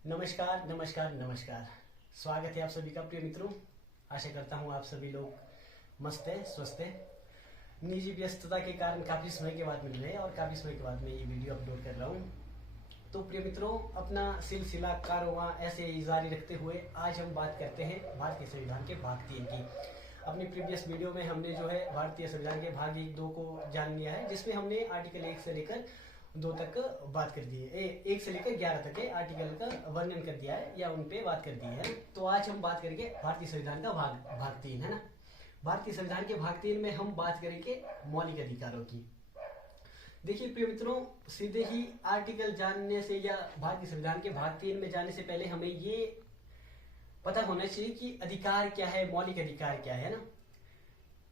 नमस्कार नमस्कार नमस्कार। स्वागत है आप सभी का प्रिय मित्रों। आशा करता हूँ आप सभी लोग मस्त है, स्वस्थ है। निजी व्यस्तता के कारण काफ़ी समय के बाद मिल रहे हैं और काफ़ी समय के बाद मैं ये वीडियो अपलोड कर रहा हूँ। तो प्रिय मित्रों, अपना सिलसिला कारवां ऐसे ही जारी रखते हुए आज हम बात करते हैं भारतीय संविधान के भाग 3 की। अपनी प्रीवियस वीडियो में हमने जो है भारतीय संविधान के भाग 1, 2 को जान लिया है, जिसमें हमने आर्टिकल 1 से लेकर 2 तक बात कर दी है। 1 से लेकर 11 तक के आर्टिकल का वर्णन कर दिया है या उन पे बात कर दी है। तो आज हम बात करेंगे भारतीय संविधान का भाग 3, है ना। भारतीय संविधान के भाग 3 में हम बात करेंगे मौलिक अधिकारों की। देखिए प्रिय मित्रों, सीधे ही आर्टिकल जानने से या भारतीय संविधान के भाग 3 में जाने से पहले हमें ये पता होना चाहिए कि अधिकार क्या है, मौलिक अधिकार क्या है ना।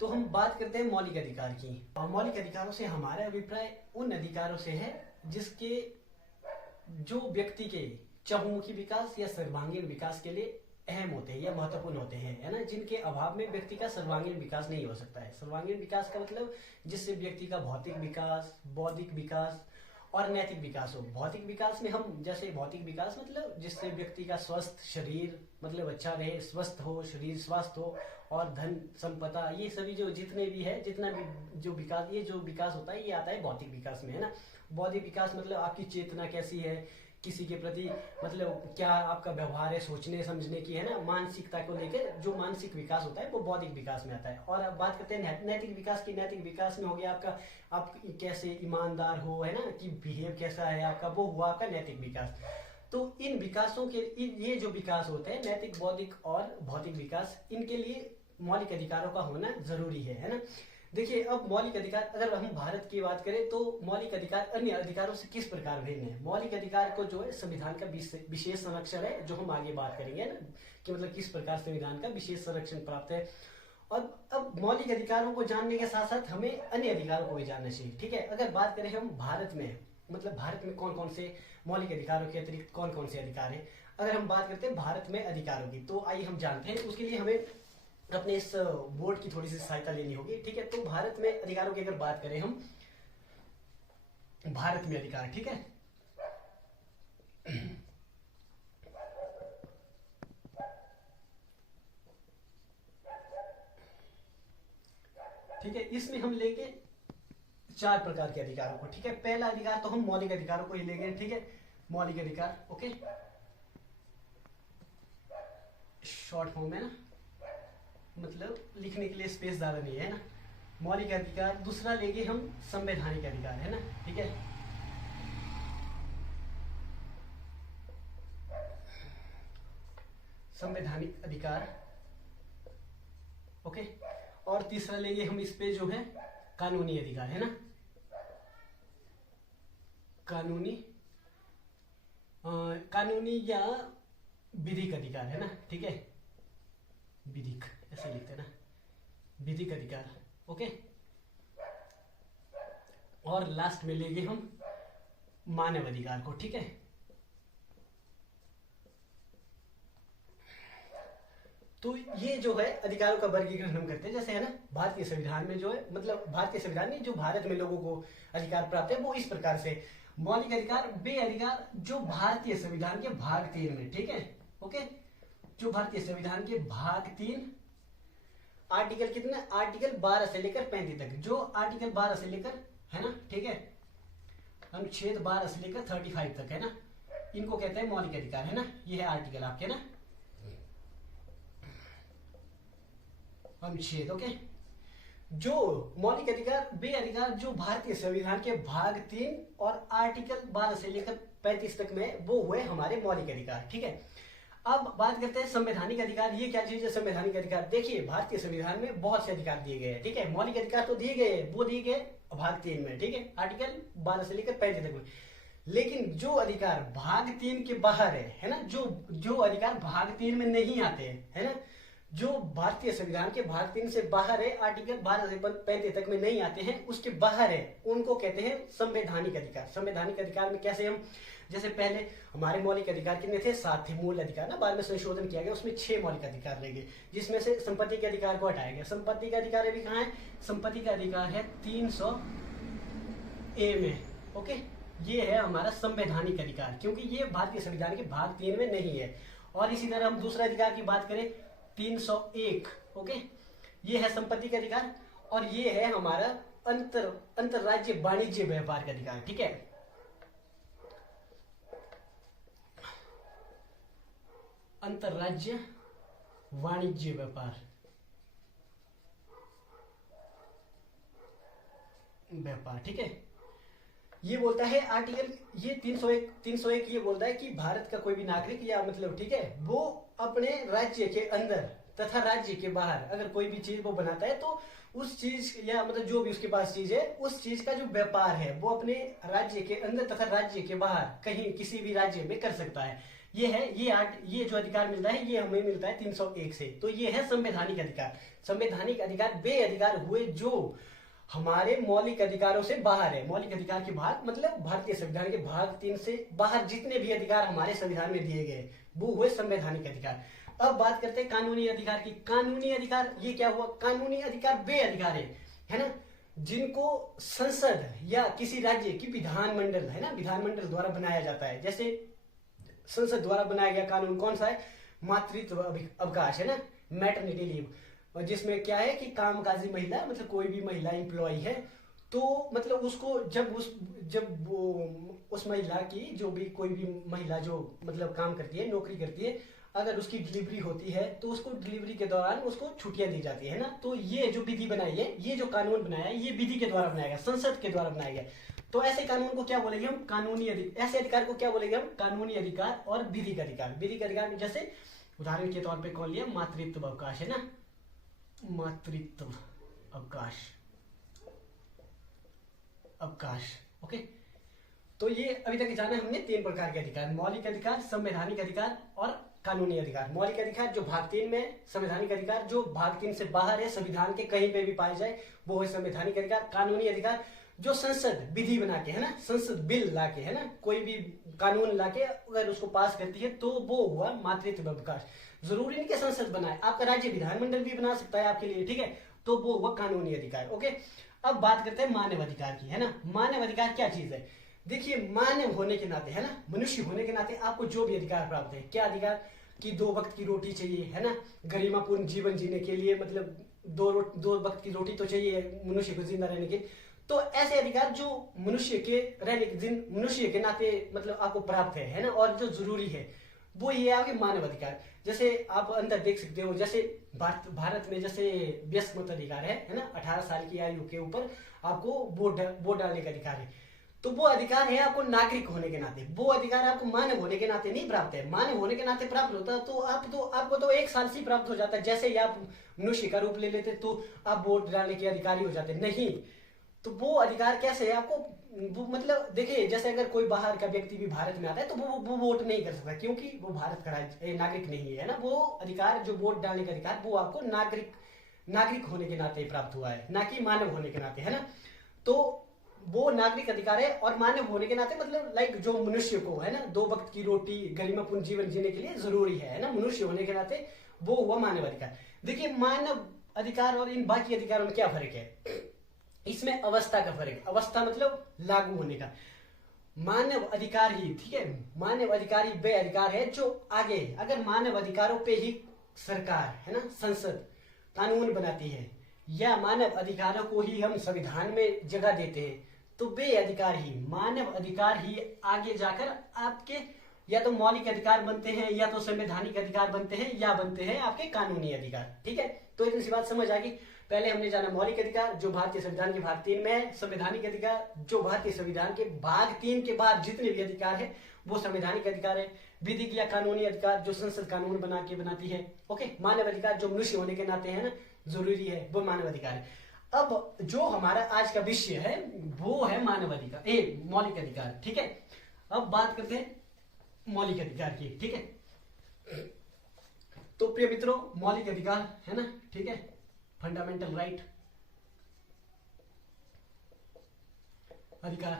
तो हम बात करते हैं मौलिक अधिकार की। और मौलिक अधिकारों से हमारा अभिप्राय उन अधिकारों से है जिसके जो व्यक्ति के चहुमुखी विकास या सर्वांगीण विकास के लिए अहम होते हैं या महत्वपूर्ण होते हैं, है ना। जिनके अभाव में व्यक्ति का सर्वांगीण विकास नहीं हो सकता है। सर्वांगीण विकास का मतलब जिससे व्यक्ति का भौतिक विकास, बौद्धिक विकास और नैतिक विकास हो। भौतिक विकास में हम जैसे भौतिक विकास मतलब जिससे व्यक्ति का स्वस्थ शरीर मतलब अच्छा रहे, स्वस्थ हो, शरीर स्वस्थ हो और धन संपदा, ये सभी जो जितने भी है, जितना भी जो विकास, ये जो विकास होता है ये आता है भौतिक विकास में, है ना। बौद्धिक विकास मतलब आपकी चेतना कैसी है किसी के प्रति, मतलब क्या आपका व्यवहार है सोचने समझने की, है ना। मानसिकता को लेकर जो मानसिक विकास होता है वो बौद्धिक विकास में आता है। और अब बात करते हैं नैतिक विकास की। नैतिक विकास में हो गया आपका, आप कैसे ईमानदार हो, है ना, कि बिहेव कैसा है आपका, वो हुआ आपका नैतिक विकास। तो इन विकासों के ये जो विकास होते हैं नैतिक, बौद्धिक और भौतिक विकास, इनके लिए मौलिक अधिकारों का होना जरूरी है ना। देखिए अब मौलिक अधिकार, अगर हम भारत की बात करें तो मौलिक अधिकार अन्य अधिकारों से किस प्रकार भिन्न है। मौलिक अधिकार को जो है संविधान का विशेष संरक्षण है, जो हम आगे बात करेंगे ना, कि मतलब किस प्रकार संविधान का विशेष संरक्षण प्राप्त है। और अब मौलिक अधिकारों को जानने के साथ साथ हमें अन्य अधिकारों को भी जानना चाहिए, ठीक है। अगर बात करें हम भारत में, मतलब भारत में कौन कौन से मौलिक अधिकारों के अतिरिक्त कौन कौन से अधिकार है। अगर हम बात करते हैं भारत में अधिकारों की, तो आइए हम जानते हैं। उसके लिए हमें अपने इस बोर्ड की थोड़ी सी सहायता लेनी होगी, ठीक है। तो भारत में अधिकारों की अगर बात करें हम, भारत में अधिकार, ठीक है। ठीक है, इसमें हम लेंगे 4 प्रकार के अधिकारों को, ठीक है। पहला अधिकार तो हम मौलिक अधिकारों को ही लेंगे, ठीक है। मौलिक अधिकार, ओके, शॉर्ट फॉर्म है ना, मतलब लिखने के लिए स्पेस ज्यादा नहीं है ना। मौलिक अधिकार। दूसरा लेंगे हम संवैधानिक अधिकार, है ना, ठीक है। संवैधानिक अधिकार, ओके। और तीसरा लेंगे हम इस पे जो है कानूनी अधिकार, है ना, कानूनी या विधिक अधिकार, है ना, ठीक है। विधिक ऐसे लिखते हैं ना, विधिक अधिकार, ओके। और लास्ट में लेंगे हम मानव अधिकार को, ठीक है। तो ये जो है अधिकारों का वर्गीकरण हम करते हैं, जैसे है ना भारतीय संविधान में जो है, मतलब भारतीय संविधान में जो भारत में लोगों को अधिकार प्राप्त है वो इस प्रकार से। मौलिक अधिकार वे अधिकार जो भारतीय संविधान के भाग 3 में, ठीक है, ओके, जो भारतीय संविधान के भाग 3 आर्टिकल कितने, आर्टिकल 12 से लेकर 35 तक, जो आर्टिकल 12 से लेकर, है ना, ठीक है, अनुच्छेद 12 से लेकर 35 तक, है ना, इनको कहते हैं मौलिक अधिकार, है ना। ये है आर्टिकल आपके ना, अनुच्छेद, ओके। जो मौलिक अधिकार वे अधिकार जो भारतीय संविधान के भाग 3 और आर्टिकल 12 से लेकर 35 तक में, वो हुए हमारे मौलिक अधिकार, ठीक है। अब बात करते हैं संवैधानिक अधिकार। ये क्या चीज है संवैधानिक अधिकार। देखिए भारतीय संविधान में बहुत से अधिकार दिए गए हैं, ठीक है। मौलिक अधिकार तो दिए गए, वो दिए गए भाग 3 में, ठीक है, आर्टिकल 12 से लेकर 35 तक में। लेकिन जो अधिकार भाग 3 के बाहर है ना, जो अधिकार भाग 3 में नहीं आते हैं, है ना, जो भारतीय संविधान के भाग 3 से बाहर है, आर्टिकल 12 से 35 तक में नहीं आते हैं, उसके बाहर है, उनको कहते हैं संवैधानिक अधिकार। संवैधानिक अधिकार में कैसे हम, जैसे पहले हमारे मौलिक अधिकार कितने थे, 7 थे मूल अधिकार ना, बाद में संशोधन किया गया, उसमें 6 मौलिक अधिकार रह गए, जिसमें से संपत्ति के अधिकार को हटाया गया। संपत्ति का अधिकार अभी कहाँ है, संपत्ति का अधिकार है 300A में, ओके, ये है हमारा संवैधानिक अधिकार, क्योंकि ये भारतीय संविधान के भाग 3 में नहीं है। और इसी तरह हम दूसरा अधिकार की बात करें 301, ओके, ये है संपत्ति का अधिकार, और ये है हमारा अंतरराज्यीय वाणिज्य व्यापार का अधिकार, ठीक है। अंतरराज्यीय वाणिज्य व्यापार ठीक है। ये बोलता है आर्टिकल, ये 301 ये बोलता है कि भारत का कोई भी नागरिक या मतलब, ठीक है, वो अपने राज्य के अंदर तथा राज्य के बाहर अगर कोई भी चीज वो बनाता है तो उस चीज या मतलब जो भी उसके पास चीज है उस चीज का जो व्यापार है वो अपने राज्य के अंदर तथा राज्य के बाहर कहीं किसी भी राज्य में कर सकता है। ये है ये जो अधिकार मिलता है ये हमें मिलता है 301 से। तो ये है संवैधानिक अधिकार। संवैधानिक अधिकार वे अधिकार हुए जो हमारे मौलिक अधिकारों से बाहर है। मौलिक अधिकार के बाहर मतलब भारतीय संविधान के भाग 3 से बाहर जितने भी अधिकार हमारे संविधान में दिए गए वो हुए संवैधानिक अधिकार। अब बात करते हैं कानूनी अधिकार की। कानूनी अधिकार ये क्या हुआ? कानूनी अधिकार वे अधिकार है ना जिनको संसद या किसी राज्य की विधानमंडल है ना विधानमंडल द्वारा बनाया जाता है। जैसे संसद द्वारा बनाया गया कानून कौन सा है? मातृत्व अवकाश है ना, मैटरनिटी लीव, जिसमें क्या है कि कामकाजी महिला मतलब कोई भी महिला एम्प्लॉय है तो मतलब उसको जब वो उस महिला की जो भी कोई भी महिला जो मतलब काम करती है नौकरी करती है अगर उसकी डिलीवरी होती है तो उसको डिलीवरी के दौरान उसको छुट्टियां दी जाती है ना। तो ये जो विधि बनाई है ये जो कानून बनाया है ये विधि के द्वारा बनाया गया, संसद के द्वारा बनाया गया। तो ऐसे कानून को क्या बोलेंगे हम? कानूनी अधिकार। ऐसे अधिकार को क्या बोलेंगे हम? कानूनी अधिकार और विधिक अधिकार। विधिक अधिकार में जैसे उदाहरण के तौर पे कौन लिया? मातृत्व अवकाश है ना, मातृत्व अवकाश ओके। तो ये अभी तक जाना हमने 3 प्रकार के अधिकार, मौलिक अधिकार, संवैधानिक अधिकार और कानूनी अधिकार। मौलिक अधिकार जो भाग 3 में, संवैधानिक अधिकार जो भाग 3 से बाहर है, संविधान के कहीं पे भी पाए जाए वो है संवैधानिक अधिकार। कानूनी अधिकार जो संसद विधि बना के है ना, संसद बिल लाके है ना, कोई भी कानून लाके अगर उसको पास करती है तो वो हुआ मातृत्व अवकाश। जरूरी नहीं कि संसद बनाए, आपका राज्य विधानमंडल भी बना सकता है आपके लिए, ठीक है, तो वो हुआ कानूनी अधिकार ओके। अब बात करते हैं मानव अधिकार की है ना। मानव अधिकार क्या चीज है? देखिए मानव होने के नाते है ना, मनुष्य होने के नाते आपको जो भी अधिकार प्राप्त है, क्या अधिकार? कि 2 वक्त की रोटी चाहिए है ना, गरिमापूर्ण जीवन जीने के लिए मतलब 2 वक्त की रोटी तो चाहिए मनुष्य को जिंदा रहने के। तो ऐसे अधिकार जो मनुष्य के नाते मतलब आपको प्राप्त है ना, और जो जरूरी है वो ये आपके मानव अधिकार। जैसे आप अंदर देख सकते हो, जैसे भारत में जैसे वयस्क मत अधिकार है ना, 18 साल की आयु के ऊपर आपको वोट डालने का अधिकार है। तो वो अधिकार है आपको नागरिक होने के नाते, वो अधिकार आपको मानव होने के नाते नहीं प्राप्त है। मानव होने के नाते प्राप्त होता तो आपको तो 1 साल से ही प्राप्त हो जाता है। जैसे ही आप मनुष्य का रूप ले लेते तो आप वोट डालने के अधिकारी हो जाते, नहीं। तो वो अधिकार कैसे है आपको? वो मतलब देखिए, जैसे अगर कोई बाहर का व्यक्ति भी भारत में आता है तो वो वोट नहीं कर सकता, क्योंकि वो भारत का नागरिक नहीं है ना। वो अधिकार जो वोट डालने का अधिकार वो आपको नागरिक होने के नाते प्राप्त हुआ है, ना कि मानव होने के नाते है ना। तो वो नागरिक अधिकार है, और मानव होने के नाते मतलब लाइक जो मनुष्य को है ना 2 वक्त की रोटी गरिमापूर्ण जीवन जीने के लिए जरूरी है ना, मनुष्य होने के नाते वो हुआ मानव अधिकार। देखिए मानव अधिकार और इन बाकी अधिकारों में क्या फर्क है? इसमें अवस्था का फर्क है। अवस्था मतलब लागू होने का। मानव अधिकार ही, ठीक है, मानव अधिकार ही वे अधिकार है जो आगे अगर मानव अधिकारों पे ही सरकार है ना, संसद कानून बनाती है या मानव अधिकारों को ही हम संविधान में जगह देते हैं तो वे अधिकार ही, मानव अधिकार ही आगे जाकर आपके या तो मौलिक अधिकार बनते हैं या तो संवैधानिक अधिकार बनते हैं या बनते हैं आपके कानूनी अधिकार, ठीक है। तो इतनी सी बात समझ आ गई। पहले हमने जाना मौलिक अधिकार जो भारतीय संविधान के भाग 3 में है, संवैधानिक अधिकार जो भारतीय संविधान के भाग 3 के बाद जितने भी अधिकार है वो संवैधानिक अधिकार है। विधिक या कानूनी अधिकार जो संसद कानून बनाती है ओके। मानव अधिकार जो मनुष्य होने के नाते है ना जरूरी है, वो मानव अधिकार है। अब जो हमारा आज का विषय है वो है मानव अधिकार मौलिक अधिकार, ठीक है। अब बात करते हैं मौलिक अधिकार की, ठीक है। तो प्रिय मित्रों मौलिक अधिकार है ना, ठीक है, फंडामेंटल राइट अधिकार।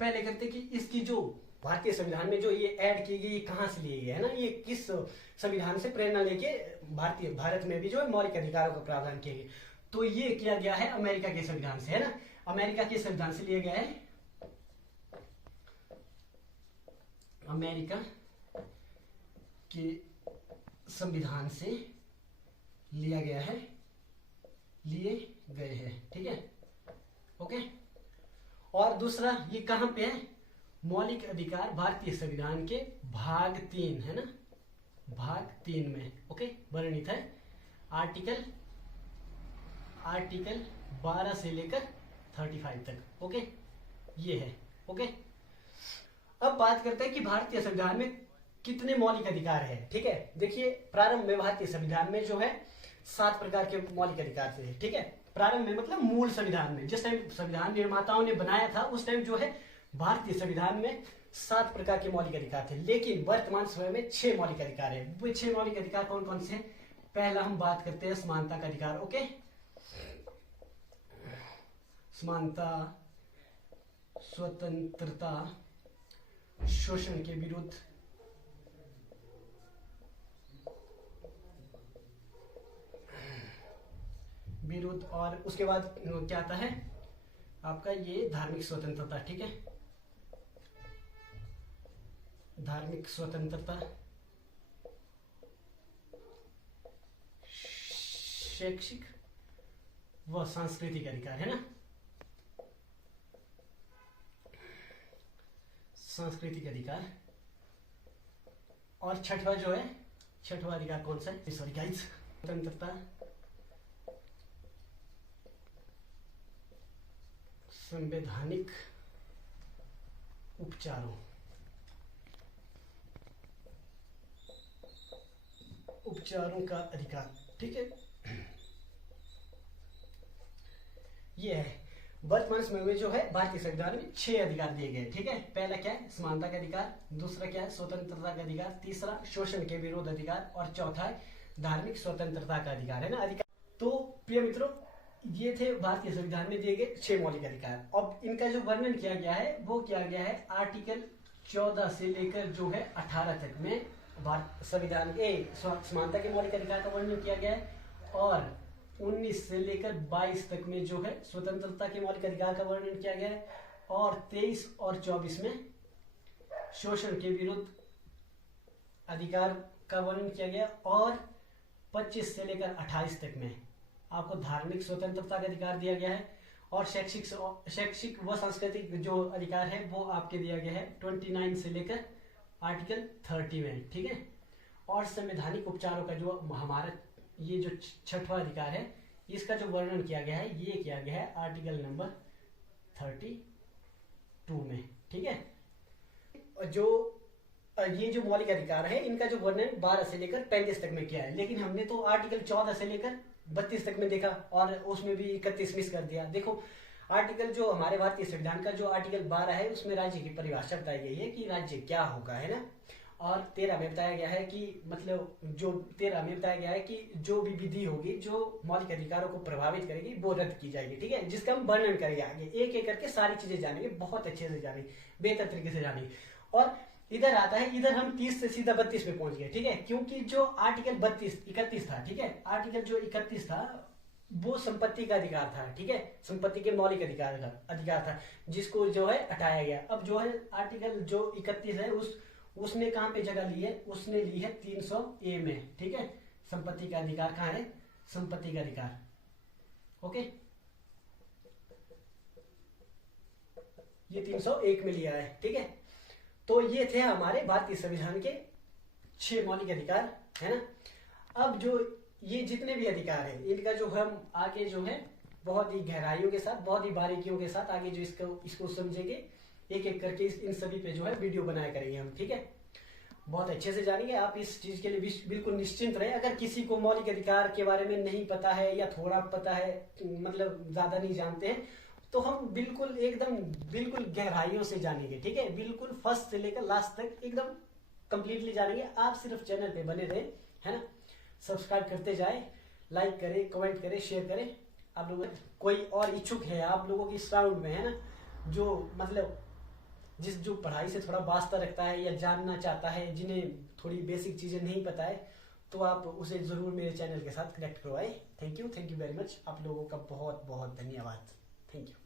पहले करते कि इसकी जो भारतीय संविधान में जो ये ऐड की गई कहां से ली गई है ना, ये किस संविधान से प्रेरणा लेके भारत में भी जो है मौलिक अधिकारों का प्रावधान किया गया। तो ये किया गया है अमेरिका के संविधान से है ना, अमेरिका के संविधान से लिया गया है अमेरिका के संविधान से लिए गए हैं, ठीक है, ओके। और दूसरा ये कहां पे है, मौलिक अधिकार भारतीय संविधान के भाग 3 है ना, भाग 3 में, ओके, वर्णित है। आर्टिकल 12 से लेकर 35 तक, ओके, ये है, ओके। अब बात करते हैं कि भारतीय संविधान में कितने मौलिक अधिकार है, ठीक है। देखिए प्रारंभ में भारतीय संविधान में जो है 7 प्रकार के मौलिक अधिकार थे, ठीक है। प्रारंभ में मतलब मूल संविधान में, जिस टाइम संविधान निर्माताओं ने बनाया था उस टाइम जो है भारतीय संविधान में 7 प्रकार के मौलिक अधिकार थे। लेकिन वर्तमान समय में 6 मौलिक अधिकार है। वो 6 मौलिक अधिकार कौन कौन से हैं? पहला हम बात करते हैं समानता का अधिकार, ओके। समानता, स्वतंत्रता, शोषण के विरुद्ध और उसके बाद क्या आता है आपका ये धार्मिक स्वतंत्रता, ठीक है, धार्मिक स्वतंत्रता, शैक्षिक व सांस्कृतिक अधिकार, है ना, सांस्कृतिक अधिकार। और छठवा जो है, छठवा अधिकार कौन सा है, सॉरी गाइस, स्वतंत्रता, संवैधानिक उपचारों का अधिकार, ठीक है। ये है वर्तमान समय में जो है भारतीय संविधान में 6 अधिकार दिए गए, ठीक है। पहला क्या है, समानता का अधिकार, दूसरा क्या है, स्वतंत्रता का अधिकार, तीसरा शोषण के विरोध अधिकार, और चौथा है धार्मिक स्वतंत्रता का अधिकार, है ना, अधिकार। तो प्रिय मित्रों, ये थे भारतीय संविधान में दिए गए 6 मौलिक अधिकार। अब इनका जो वर्णन किया गया है वो किया गया है आर्टिकल 14 से लेकर जो है 18 तक में संविधान के समानता के मौलिक अधिकार का वर्णन किया गया है, और 19 से लेकर 22 तक में जो है स्वतंत्रता के मौलिक अधिकार का वर्णन किया गया है, और 23 और 24 में शोषण के विरुद्ध अधिकार का वर्णन किया गया, और 25 से लेकर 28 तक में आपको धार्मिक स्वतंत्रता का अधिकार दिया गया है, और शैक्षिक व सांस्कृतिक जो अधिकार है वो आपके दिया गया है 29 से लेकर आर्टिकल 30 में, ठीक है। और संवैधानिक उपचारों का जो हमारा ये जो छठवां अधिकार है इसका जो वर्णन किया गया है ये किया गया है आर्टिकल नंबर 32 में, ठीक है। जो ये जो मौलिक अधिकार है इनका जो वर्णन 12 से लेकर 35 तक में किया है, लेकिन हमने तो आर्टिकल 14 से लेकर 32 तक में देखा, और उसमें भी 31 मिस कर दिया। देखो आर्टिकल जो हमारे भारतीय संविधान का जो आर्टिकल 12 है उसमें राज्य की परिभाषा बताई गई है कि राज्य क्या होगा, है ना। और 13 में बताया गया है कि मतलब जो 13 में बताया गया है कि जो भी विधि होगी जो मौलिक अधिकारों को प्रभावित करेगी वो रद्द की जाएगी, ठीक है, जिसका हम वर्णन करेंगे आगे, एक एक करके सारी चीजें जानेंगे, बहुत अच्छे से जानेंगे, बेहतर तरीके से जानेंगे। और इधर आता है, इधर हम 30 से सीधा 32 में पहुंच गए, ठीक है, क्योंकि जो आर्टिकल 31 था, ठीक है, आर्टिकल जो 31 था वो संपत्ति का अधिकार था, ठीक है, संपत्ति के मौलिक अधिकार था जिसको जो है हटाया गया। अब जो है आर्टिकल जो 31 है उसने कहां पे जगह ली है, उसने ली है 300A में, ठीक है। संपत्ति का अधिकार कहां है, संपत्ति का अधिकार, ओके, ये 301 में लिया है, ठीक है। तो ये थे हमारे भारतीय संविधान के 6 मौलिक अधिकार, है ना। अब जो ये जितने भी अधिकार है इनका जो हम आगे जो है बहुत ही गहराइयों के साथ, बहुत ही बारीकियों के साथ आगे जो इसको समझेंगे, एक एक करके इन सभी पे जो है वीडियो बनाया करेंगे हम, ठीक है, बहुत अच्छे से जानेंगे। आप इस चीज के लिए बिल्कुल निश्चिंत रहे। अगर किसी को मौलिक अधिकार के बारे में नहीं पता है या थोड़ा पता है, मतलब ज्यादा नहीं जानते हैं, तो हम बिल्कुल गहराइयों से जानेंगे, ठीक है, बिल्कुल फर्स्ट से लेकर लास्ट तक एकदम कंप्लीटली जानेंगे। आप सिर्फ चैनल पे बने रहे, है ना, सब्सक्राइब करते जाए, लाइक करें, कमेंट करें, शेयर करें। आप लोग कोई और इच्छुक है आप लोगों की साउंड में, है ना, जो मतलब जो पढ़ाई से थोड़ा वास्ता रखता है या जानना चाहता है, जिन्हें थोड़ी बेसिक चीजें नहीं पता है, तो आप उसे जरूर मेरे चैनल के साथ कनेक्ट करवाएं। Thank you very much. आप लोगों का बहुत बहुत धन्यवाद। Thank you.